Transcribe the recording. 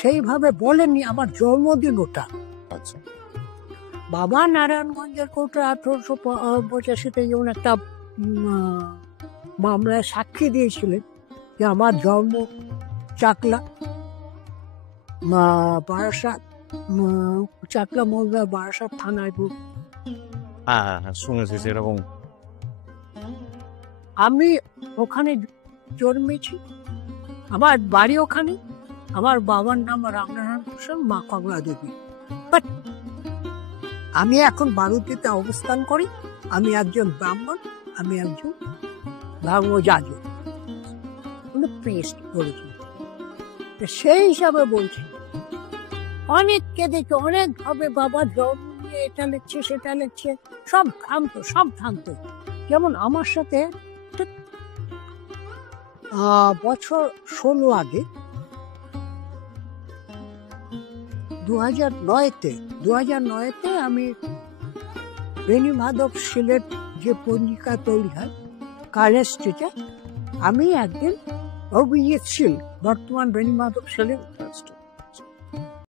সেইভাবে বলেননি আমার জন্মদিন ওটা। আচ্ছা। বাবা নারায়ণগঞ্জের কোর্টে 1885-তে যেমন একটা মামলায় সাক্ষী দিয়েছিলেন যে আমার জন্ম চাকলা বারাসাত, চাকলা মৌজা বারাসাত থানায়। হ্যাঁ হ্যাঁ হ্যাঁ, শুনেছি সেরকম। আমি ওখানে জন্মেছি, আমার বাড়ি ওখানে, আমার বাবার নাম রামনারায়ণ ঘোষাল, মা কমলা দেবী। বাট আমি এখন বারুতিতে অবস্থান করি, আমি একজন ব্রাহ্মণ, আমি একজন ধর্মযাজক, প্রেস্ট করেছি। সেই হিসাবে বলছি, অনেককে দেখে অনেকভাবে বাবা জন্ম নিয়ে এটা লিখছে সেটা লিখছে, সব ভ্রান্ত। যেমন আমার সাথে বছর 16 আগে 2009-তে আমি বেনি মাধব সিলেট যে পঞ্জিকা তৈরি হয় কালেজ স্ট্রিটে, আমি একদিন অভিজিৎ শীল, বর্তমান বেনি মাধব সিলেট